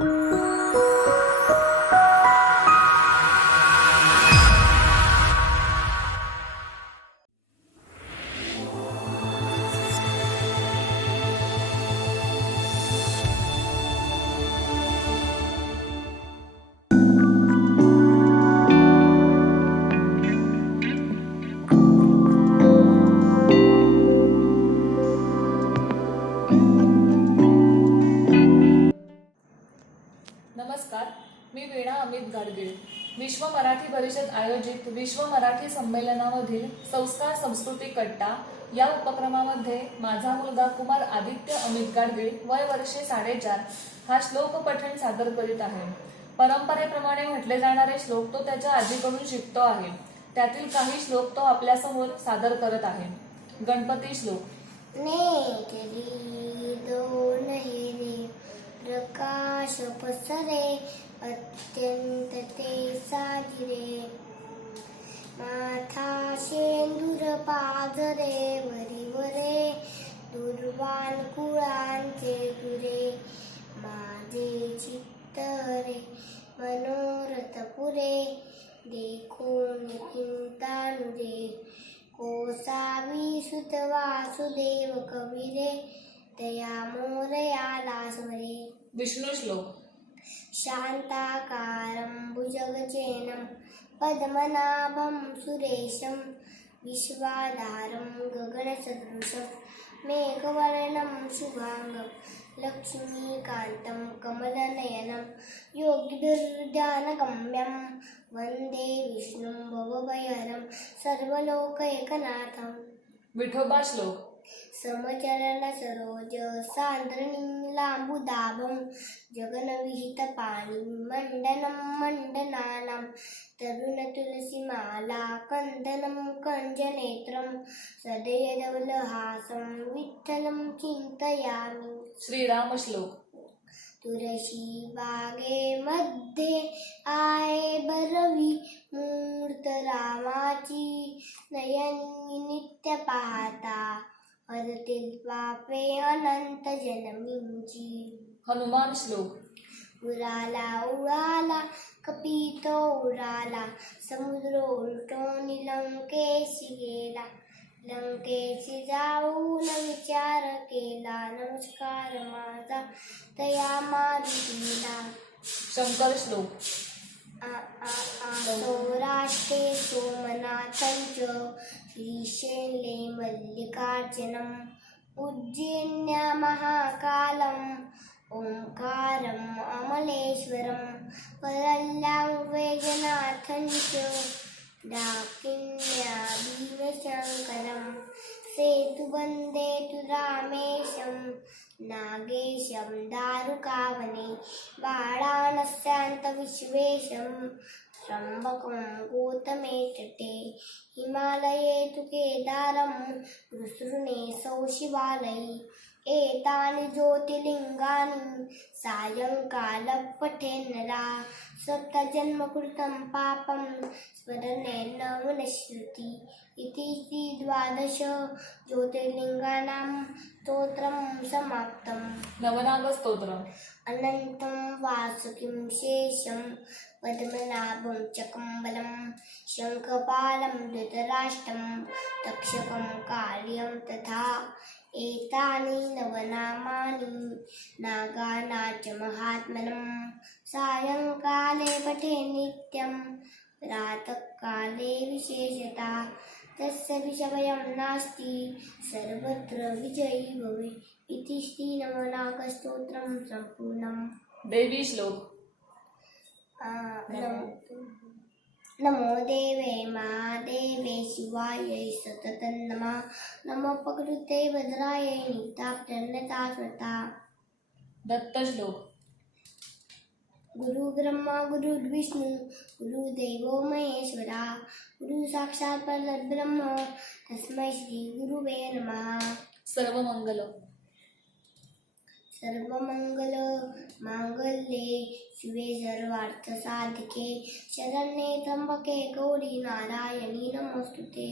नमस्कार मी वीणा अमित गाडगीळ. विश्व मराठी परिषद आयोजित विश्व मराठी संमेलनामधील संस्कार संस्कृती कट्टा या उपक्रमामध्ये माझा मुलगा कुमार आदित्य अमित गाडगीळ वय वर्षे साडेचार हा श्लोक पठण सादर करीत आहे. परंपरेप्रमाणे म्हटले जाणारे श्लोक तो त्याच्या आजीकडून शिकतो आहे. त्यातील काही श्लोक तो आपल्यासमोर सादर करत आहे. गणपती श्लोक. दोन प्रकाश पसरे अत्यंत ते साजिरे माथा शेंदूर पाजरे वरीवरे दुर्वान कुळांचे दुरे. माझे चित्तरे मनोरथ पुरे. देखून चिंतानुरे कोसावी सुत वासुदेव कविरे. तया मोरयाला स्मरे. विष्णू श्लोक शान्ताकारं भुजगचेनं पद्मनाभं सुरेशं विश्वाधारं गगनसदृशं मेघवर्णं शुभाङ्गं लक्ष्मीकान्तं कमलनयनं योगिभिर्ध्यानगम्यं वन्दे विष्णुं भवभयहरं सर्वलोकैकनाथम्। विठोबा श्लोक। समचरण सरोज सांद्रणी लांबुदाभं जगनविहित पाणी मंडनं मंडनानां तरुण तुलसीमाला कंदनं कंजनेत्रं सदयदवलहासं विठ्ठलं चिन्तयामि। श्रीराम श्लोक तुळशी बागे मध्ये आहे बरवी मूर्त रामाची नयनी नित्य पाहता हरतील पापे अनंत जन्मींची. हनुमान श्लोक. उराला उडाला कपितो उडाला समुद्र उलटून लंकेशी गेला. लंकेशी जाऊन विचार केला. नमस्कार माझा तया मारुतीला शंकर श्लोक. सौराष्ट्रे सोमनाथञ्च ഈശ്വരനിലെ മല്ലികാർജനം ഉജ്ജന്യ മഹാകാലം ഓംകാരം അമലേശ്വരം വരെല്ലാം ഭീമശങ്കരം സേതുബന്ധേ തു രാമേശം നാഗേശം ദാരുകാവനെ വാളാണശാന്തവിശ്വേശം त्र्यम्बकं गौतमे तटे हिमालये तु केदारं रुसृणे सौशिवालयि एतानि ज्योतिर्लिङ्गानि सायङ्कालपठेन्नरा सप्तजन्मकृतं पापं स्मरणेन विनश्यति इति श्रीद्वादश ज्योतिर्लिङ्गानां स्तोत्रं समाप्तम् नवनाग स्तोत्र अनन्तं वासुकिं शेषं पद्मनाभं च शङ्खपालं धृतराष्ट्रं तक्षकं कार्यं तथा एतानि नवनामानि नागाना च महात्मनं। सायङ्काले पठे नित्यं प्रातःकाले विशेषता। तस्य विषमयं नास्ति सर्वत्र विजयी भवे इति श्रीनवनागस्तोत्रं सम्पूर्णम्। देवी श्लोक। आ, नमो नमो देवे महादेवे शिवायै सततं नमः नमो प्रकृते भद्रायै निताप्तन्नता स्वता दत्त श्लोक गुरुब्रह्मा गुरुर्विष्णू गुरुदेवो महेश्वरा गुरु साक्षात् परब्रह्म तस्मै श्री गुरुवे नमः सर्व सर्वमङ्गलो माङ्गल्ये शिवे सर्वार्थसाधके शरण्ये त्र्यम्बके गौरी नारायणी नमोऽस्तु ते